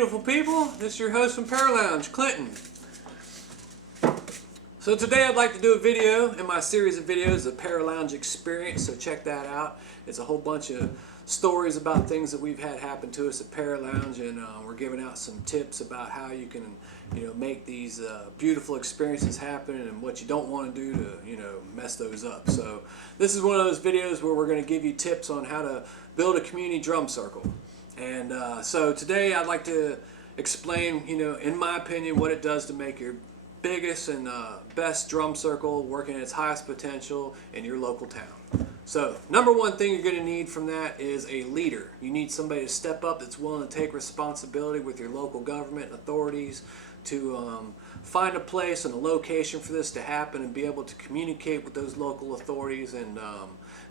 beautiful people. This is your host from Paralounge, Clinton. So today I'd like to do a video in my series of videos, the Paralounge Experience, so check that out. It's a whole bunch of stories about things that we've had happen to us at Paralounge, and we're giving out some tips about how you can make these beautiful experiences happen and what you don't want to do to mess those up. So this is one of those videos where we're going to give you tips on how to build a community drum circle. And so today I'd like to explain, in my opinion, what it does to make your biggest and best drum circle working at its highest potential in your local town. So number one thing you're going to need from that is a leader. You need somebody to step up that's willing to take responsibility with your local government and authorities to find a place and a location for this to happen and be able to communicate with those local authorities and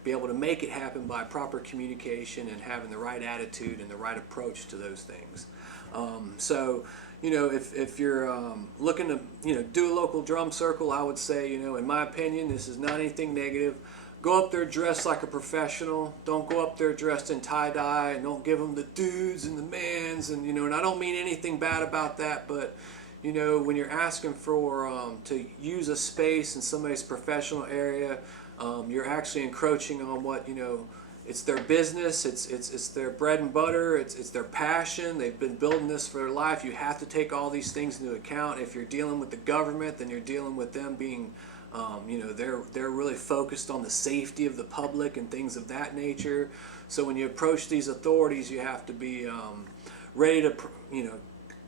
be able to make it happen by proper communication and having the right attitude and the right approach to those things. If you're looking to do a local drum circle, I would say, in my opinion, this is not anything negative. Go up there dressed like a professional. Don't go up there dressed in tie-dye, and don't give them the dudes and the mans, and and I don't mean anything bad about that, but when you're asking for to use a space in somebody's professional area, you're actually encroaching on what it's their business, it's their bread and butter, it's their passion. They've been building this for their life. You have to take all these things into account. If you're dealing with the government, then you're dealing with them being they're really focused on the safety of the public and things of that nature. So when you approach these authorities, you have to be ready to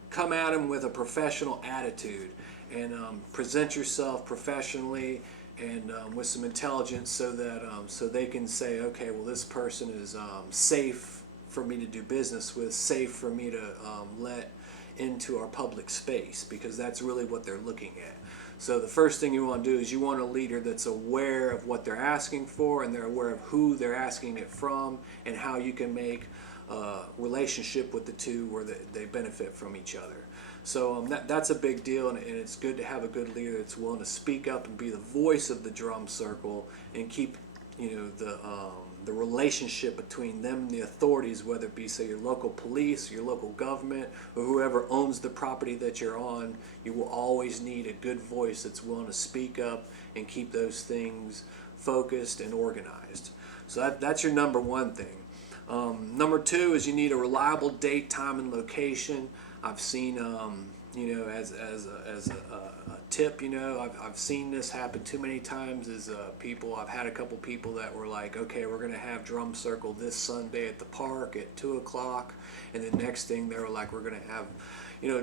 come at them with a professional attitude and present yourself professionally and with some intelligence, so that so they can say, okay, well, this person is safe for me to do business with, safe for me to let into our public space, because that's really what they're looking at. So the first thing you want to do is you want a leader that's aware of what they're asking for, and they're aware of who they're asking it from, and how you can make a relationship with the two where they benefit from each other. So that's a big deal, and it's good to have a good leader that's willing to speak up and be the voice of the drum circle and keep the relationship between them and the authorities, whether it be, say, your local police, your local government, or whoever owns the property that you're on. You will always need a good voice that's willing to speak up and keep those things focused and organized. So that's your number one thing. Number two is you need a reliable date, time, and location. I've seen, as a tip, I've seen this happen too many times. I've had a couple people that were like, okay, we're going to have drum circle this Sunday at the park at 2 o'clock, and the next thing they were like, we're going to have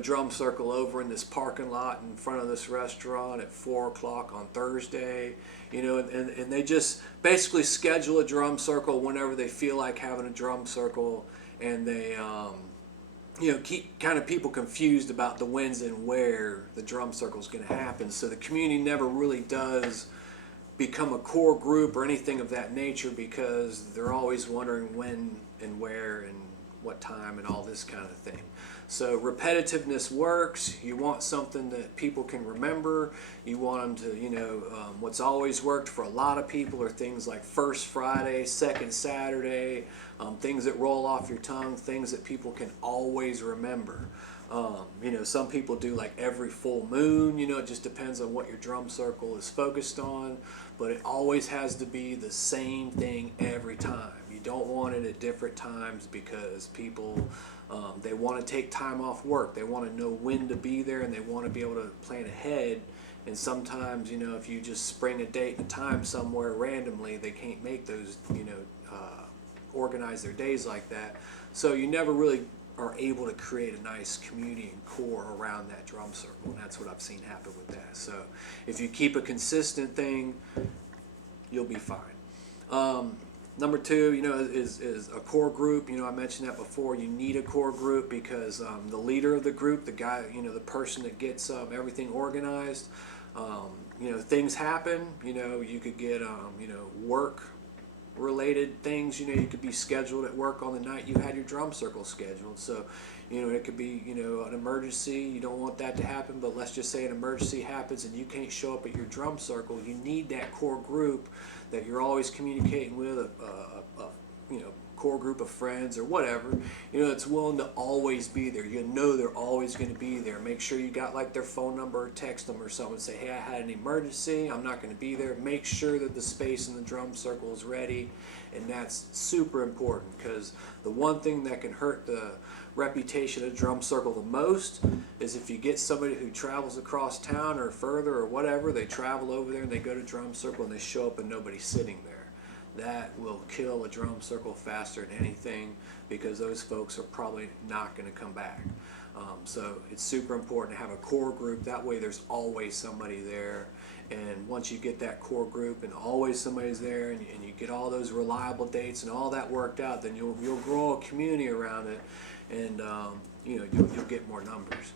drum circle over in this parking lot in front of this restaurant at 4 o'clock on Thursday, and they just basically schedule a drum circle whenever they feel like having a drum circle, and they keep kind of people confused about the when's and where the drum circle is going to happen. So the community never really does become a core group or anything of that nature, because they're always wondering when and where and what time and all this kind of thing. So repetitiveness works. You want something that people can remember. You want them to, what's always worked for a lot of people are things like first Friday, second Saturday, things that roll off your tongue, things that people can always remember. Some people do like every full moon, it just depends on what your drum circle is focused on, but it always has to be the same thing every time. You don't want it at different times, because people, they want to take time off work. They want to know when to be there, and they want to be able to plan ahead. And sometimes, if you just spring a date and a time somewhere randomly, they can't make those, organize their days like that. So you never really are able to create a nice community and core around that drum circle, and that's what I've seen happen with that. So if you keep a consistent thing, you'll be fine. Number two, is a core group. I mentioned that before. You need a core group because the leader of the group, the guy, the person that gets everything organized, things happen. You could get, work related things. You could be scheduled at work on the night you had your drum circle scheduled. So, it could be, an emergency. You don't want that to happen, but let's just say an emergency happens and you can't show up at your drum circle. You need that core group that you're always communicating with, core group of friends or whatever, that's willing to always be there. You know they're always going to be there. Make sure you got like their phone number or text them or something. Say, hey, I had an emergency. I'm not going to be there. Make sure that the space in the drum circle is ready. And that's super important, because the one thing that can hurt the reputation of drum circle the most is if you get somebody who travels across town or further or whatever, they travel over there and they go to drum circle and they show up and nobody's sitting there. That will kill a drum circle faster than anything, because those folks are probably not going to come back. So it's super important to have a core group. That way there's always somebody there. And once you get that core group and always somebody's there, and you get all those reliable dates and all that worked out, then you'll grow a community around it, and you'll get more numbers.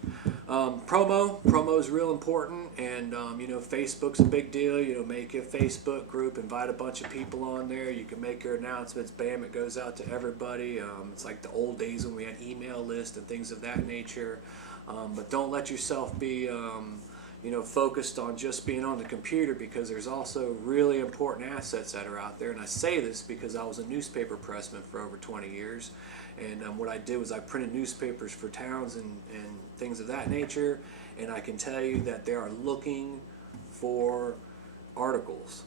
Promo is real important, and Facebook's a big deal. Make a Facebook group, invite a bunch of people on there. You can make your announcements. Bam, it goes out to everybody. It's like the old days when we had email lists and things of that nature. But don't let yourself be focused on just being on the computer, because there's also really important assets that are out there. And I say this because I was a newspaper pressman for over 20 years. And what I did was I printed newspapers for towns and things of that nature. And I can tell you that they are looking for articles.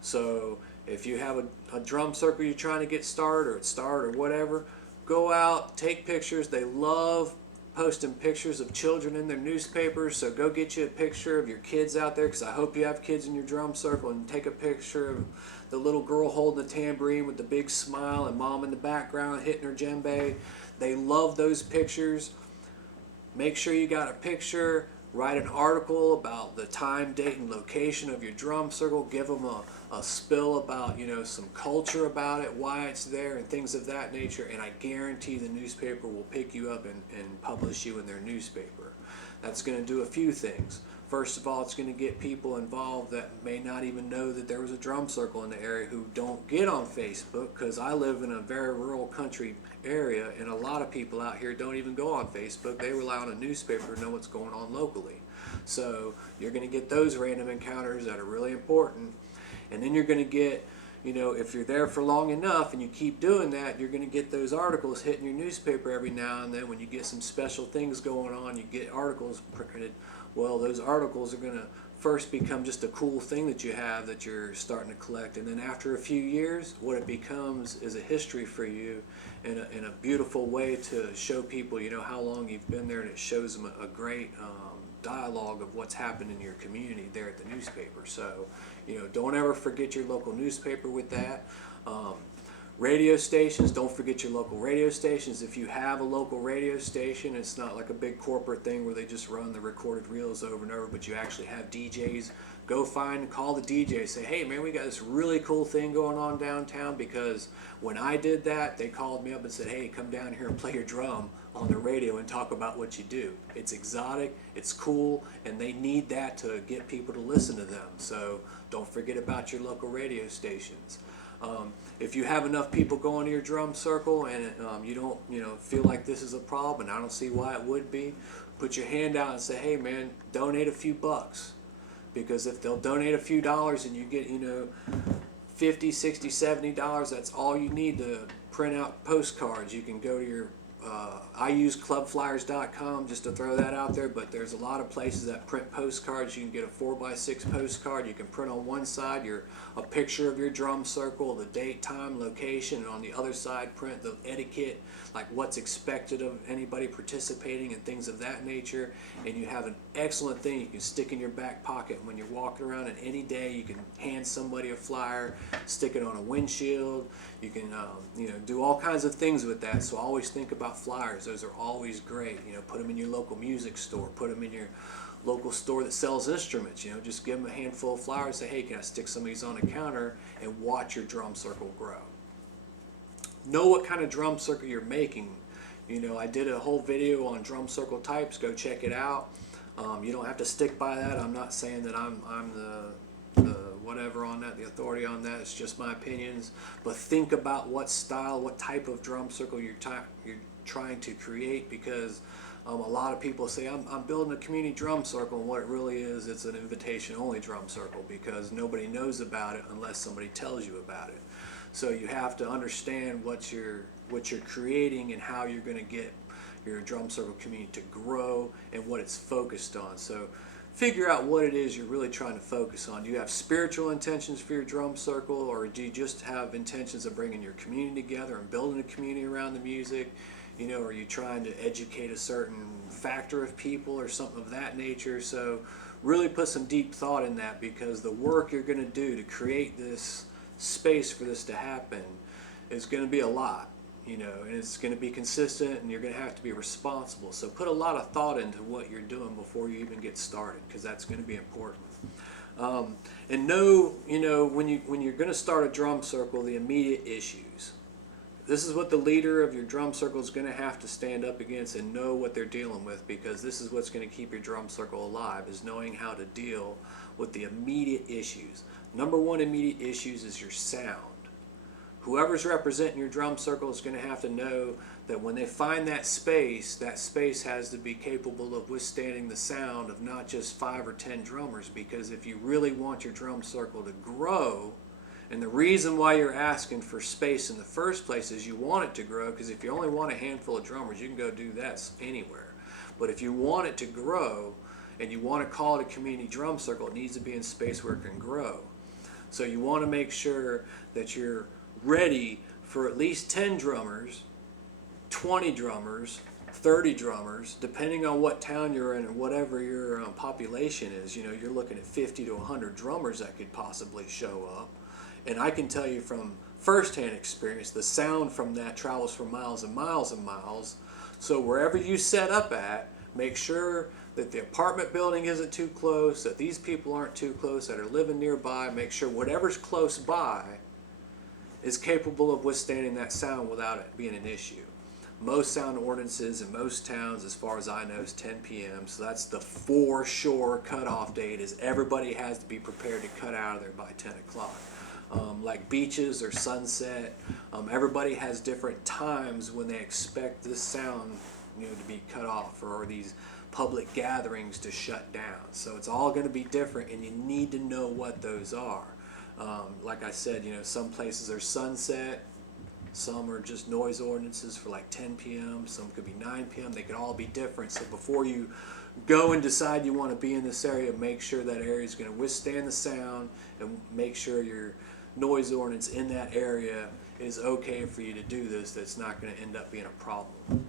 So if you have a drum circle you're trying to get started or whatever, go out, take pictures. They love posting pictures of children in their newspapers, so go get you a picture of your kids out there, because I hope you have kids in your drum circle, and take a picture of the little girl holding the tambourine with the big smile and mom in the background hitting her djembe. They love those pictures. Make sure you got a picture. Write an article about the time, date, and location of your drum circle. Give them a spill about some culture about it, why it's there, and things of that nature. And I guarantee the newspaper will pick you up and publish you in their newspaper. That's going to do a few things. First of all, it's going to get people involved that may not even know that there was a drum circle in the area, who don't get on Facebook, because I live in a very rural country area, and a lot of people out here don't even go on Facebook. They rely on a newspaper to know what's going on locally. So you're going to get those random encounters that are really important. And then you're going to get, if you're there for long enough and you keep doing that, you're going to get those articles hitting your newspaper every now and then. When you get some special things going on, you get articles printed. Well, those articles are going to first become just a cool thing that you have that you're starting to collect, and then after a few years, what it becomes is a history for you, in a beautiful way to show people how long you've been there, and it shows them a great dialogue of what's happened in your community there at the newspaper. So don't ever forget your local newspaper with that. Radio stations, don't forget your local radio stations. If you have a local radio station, it's not like a big corporate thing where they just run the recorded reels over and over, but you actually have DJs. Go call the DJ, say, hey man, we got this really cool thing going on downtown, because when I did that, they called me up and said, hey, come down here and play your drum on the radio and talk about what you do. It's exotic, it's cool, and they need that to get people to listen to them. So don't forget about your local radio stations. If you have enough people going to your drum circle and you don't feel like this is a problem, and I don't see why it would be, put your hand out and say, hey man, donate a few bucks. Because if they'll donate a few dollars and you get $50, $60, $70, that's all you need to print out postcards. You can go to your I use clubflyers.com just to throw that out there, but there's a lot of places that print postcards. You can get a 4x6 postcard. You can print on one side a picture of your drum circle, the date, time, location, and on the other side print the etiquette, like what's expected of anybody participating and things of that nature. And you have an excellent thing you can stick in your back pocket when you're walking around, and any day you can hand somebody a flyer, stick it on a windshield. You can do all kinds of things with that. So always think about flyers. Those are always great. Put them in your local music store, put them in your local store that sells instruments. Just give them a handful of flowers, say, hey, can I stick some of these on a counter, and watch your drum circle grow. Know what kind of drum circle you're making. I did a whole video on drum circle types. Go check it out. You don't have to stick by that. I'm not saying that I'm the whatever on that, the authority on that. It's just my opinions. But think about what style, what type of drum circle you're trying to create, because a lot of people say, I'm building a community drum circle, and what it really is, it's an invitation only drum circle, because nobody knows about it unless somebody tells you about it. So you have to understand what you're creating and how you're going to get your drum circle community to grow and what it's focused on. So figure out what it is you're really trying to focus on. Do you have spiritual intentions for your drum circle, or do you just have intentions of bringing your community together and building a community around the music? You know, are you trying to educate a certain factor of people or something of that nature? So really put some deep thought in that, because the work you're going to do to create this space for this to happen is going to be a lot. You know, and it's going to be consistent, and you're going to have to be responsible. So put a lot of thought into what you're doing before you even get started, because that's going to be important. And know, you know, when you're going to start a drum circle, the immediate issues. This is what the leader of your drum circle is going to have to stand up against and know what they're dealing with, because this is what's going to keep your drum circle alive, is knowing how to deal with the immediate issues. Number one immediate issues is your sound. Whoever's representing your drum circle is going to have to know that when they find that space has to be capable of withstanding the sound of not just 5 or 10 drummers, because if you really want your drum circle to grow, and the reason why you're asking for space in the first place is you want it to grow, because if you only want a handful of drummers, you can go do that anywhere. But if you want it to grow and you want to call it a community drum circle, it needs to be in space where it can grow. So you want to make sure that you're ready for at least 10 drummers, 20 drummers, 30 drummers, depending on what town you're in and whatever your population is. You know, you're looking at 50 to 100 drummers that could possibly show up. And I can tell you from firsthand experience, the sound from that travels for miles and miles and miles. So wherever you set up at, make sure that the apartment building isn't too close, that these people aren't too close, that are living nearby. Make sure whatever's close by is capable of withstanding that sound without it being an issue. Most sound ordinances in most towns, as far as I know, is 10 p.m. So that's the for sure cutoff date, is everybody has to be prepared to cut out of there by 10 o'clock. Like beaches or sunset, everybody has different times when they expect this sound, you know, to be cut off, or these public gatherings to shut down. So it's all going to be different, and you need to know what those are. Like I said, you know, some places are sunset, some are just noise ordinances for like 10 p.m., some could be 9 p.m., they could all be different. So before you go and decide you want to be in this area, make sure that area is going to withstand the sound, and make sure your noise ordinance in that area is okay for you to do this, that's not going to end up being a problem.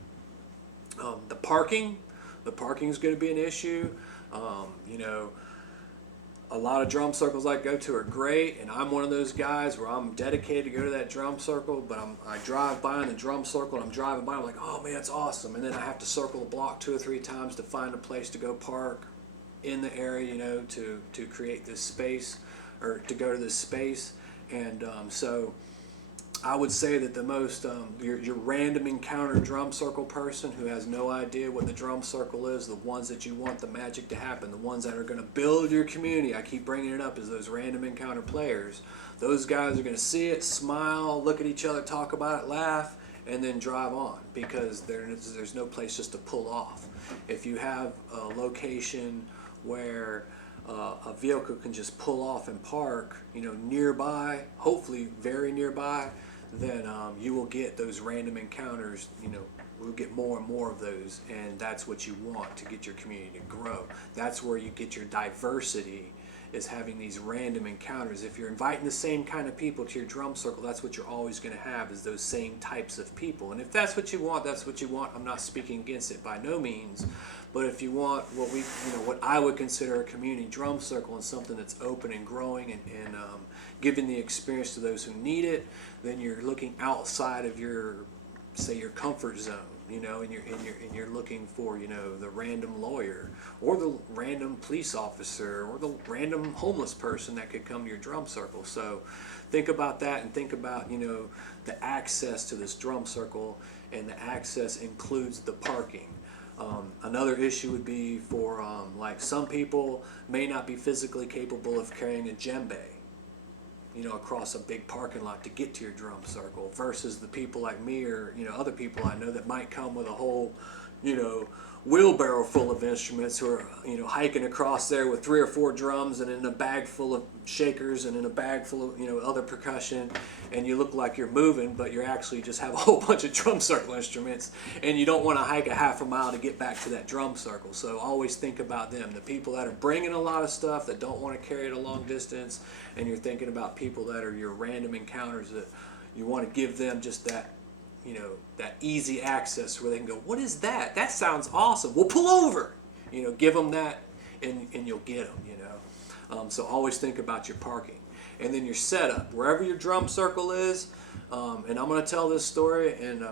The parking is going to be an issue. You know, a lot of drum circles I go to are great, and I'm one of those guys where I'm dedicated to go to that drum circle, but I drive by in the drum circle, and I'm driving by, I'm like, oh man, it's awesome, and then I have to circle the block 2 or 3 times to find a place to go park in the area, you know, to create this space, or to go to this space. And so I would say that the most, your random encounter drum circle person who has no idea what the drum circle is, the ones that you want the magic to happen, the ones that are going to build your community, I keep bringing it up, is those random encounter players. Those guys are going to see it, smile, look at each other, talk about it, laugh, and then drive on, because there's no place just to pull off. If you have a location where a vehicle can just pull off and park, you know, nearby, hopefully very nearby, then you will get those random encounters. You know, we'll get more and more of those, and that's what you want to get your community to grow. That's where you get your diversity, is having these random encounters. If you're inviting the same kind of people to your drum circle, that's what you're always going to have, is those same types of people. And if that's what you want, that's what you want. I'm not speaking against it by no means. But if you want what I would consider a community drum circle, and something that's open and growing and giving the experience to those who need it, then you're looking outside of your comfort zone, you know, and you're looking for, you know, the random lawyer, or the random police officer, or the random homeless person that could come to your drum circle. So think about that, and think about, you know, the access to this drum circle, and the access includes the parking. Another issue would be for like some people may not be physically capable of carrying a djembe, you know, across a big parking lot to get to your drum circle, versus the people like me, or, you know, other people I know that might come with a whole you know, wheelbarrow full of instruments who are, you know, hiking across there with 3 or 4 drums and in a bag full of shakers and in a bag full of, you know, other percussion, and you look like you're moving, but you're actually just have a whole bunch of drum circle instruments, and you don't want to hike a half a mile to get back to that drum circle. So always think about them, the people that are bringing a lot of stuff that don't want to carry it a long distance, and you're thinking about people that are your random encounters that you want to give them just that, you know, that easy access where they can go, what is that? That sounds awesome. Well, pull over. You know, give them that, and you'll get them, you know. So always think about your parking. And then your setup, wherever your drum circle is. And I'm going to tell this story, and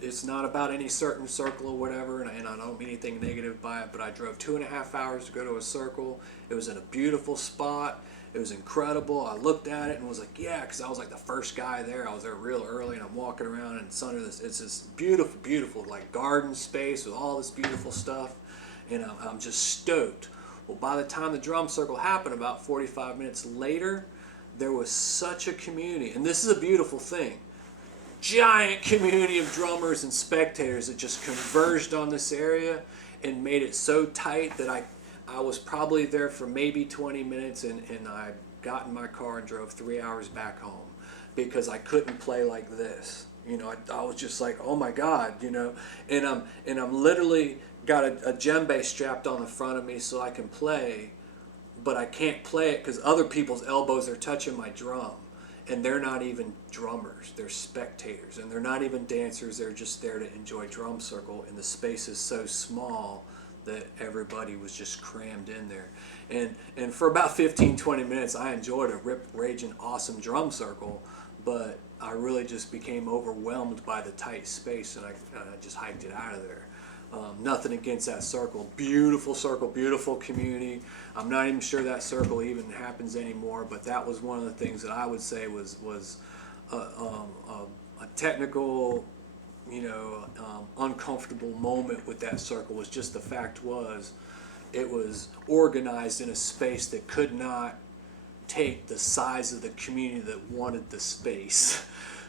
it's not about any certain circle or whatever, and I don't mean anything negative by it, but I drove 2.5 hours to go to a circle. It was in a beautiful spot. It was incredible. I looked at it and was like, yeah, because I was like the first guy there. I was there real early, and I'm walking around, and it's under this, it's this beautiful, beautiful like garden space with all this beautiful stuff, and I'm just stoked. Well, by the time the drum circle happened, about 45 minutes later, there was such a community, and this is a beautiful thing. Giant community of drummers and spectators that just converged on this area and made it so tight that I was probably there for maybe 20 minutes, and I got in my car and drove 3 hours back home because I couldn't play like this. You know, I was just like, oh my God, you know, and I'm literally got a djembe strapped on the front of me so I can play, but I can't play it because other people's elbows are touching my drum, and they're not even drummers, they're spectators, and they're not even dancers, they're just there to enjoy drum circle, and the space is so small that everybody was just crammed in there. And for about 15-20 minutes I enjoyed a raging awesome drum circle, but I really just became overwhelmed by the tight space, and I just hiked it out of there. Nothing against that circle, beautiful community. I'm not even sure that circle even happens anymore, but that was one of the things that I would say was a technical, you know, uncomfortable moment with that circle. Was just the fact was it was organized in a space that could not take the size of the community that wanted the space.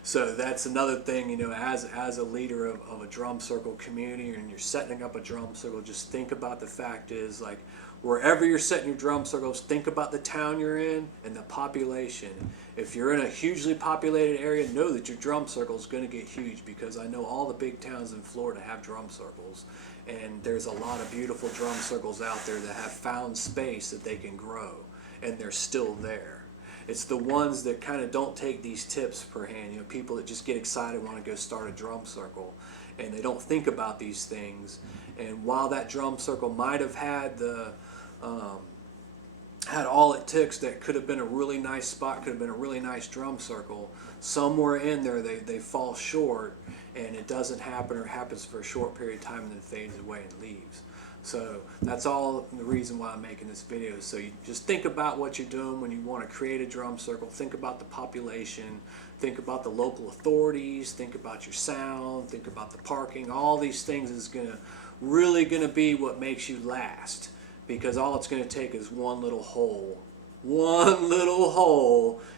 So that's another thing, you know, as a leader of a drum circle community, and you're setting up a drum circle, just think about the fact is, like, wherever you're setting your drum circles, think about the town you're in and the population. If you're in a hugely populated area, know that your drum circle is going to get huge, because I know all the big towns in Florida have drum circles, and there's a lot of beautiful drum circles out there that have found space that they can grow, and they're still there. It's the ones that kind of don't take these tips per hand, you know, people that just get excited, want to go start a drum circle, and they don't think about these things. And while that drum circle might have had had all it takes, that could have been a really nice spot, could have been a really nice drum circle, somewhere in there they fall short, and it doesn't happen, or happens for a short period of time and then fades away and leaves. So that's all the reason why I'm making this video. So you just think about what you're doing when you want to create a drum circle. Think about the population, think about the local authorities, think about your sound, think about the parking. All these things is really gonna be what makes you last, because all it's gonna take is one little hole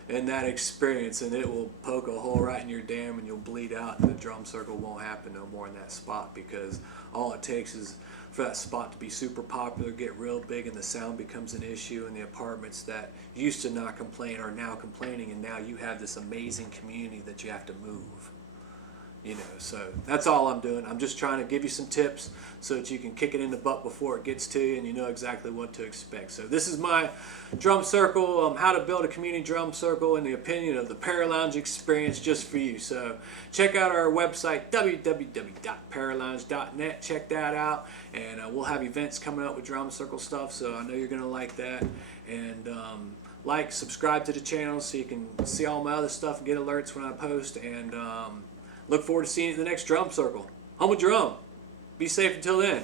in that experience, and it will poke a hole right in your dam, and you'll bleed out, and the drum circle won't happen no more in that spot, because all it takes is for that spot to be super popular, get real big, and the sound becomes an issue, and the apartments that used to not complain are now complaining, and now you have this amazing community that you have to move. You know, so that's all I'm doing. I'm just trying to give you some tips so that you can kick it in the butt before it gets to you, and you know exactly what to expect. So this is my drum circle, how to build a community drum circle in the opinion of the Paralounge experience, just for you. So check out our website, www.paralounge.net. Check that out, and we'll have events coming up with drum circle stuff, so I know you're going to like that. And like, subscribe to the channel so you can see all my other stuff and get alerts when I post, and look forward to seeing you at the next drum circle. Hum a drum. Be safe until then.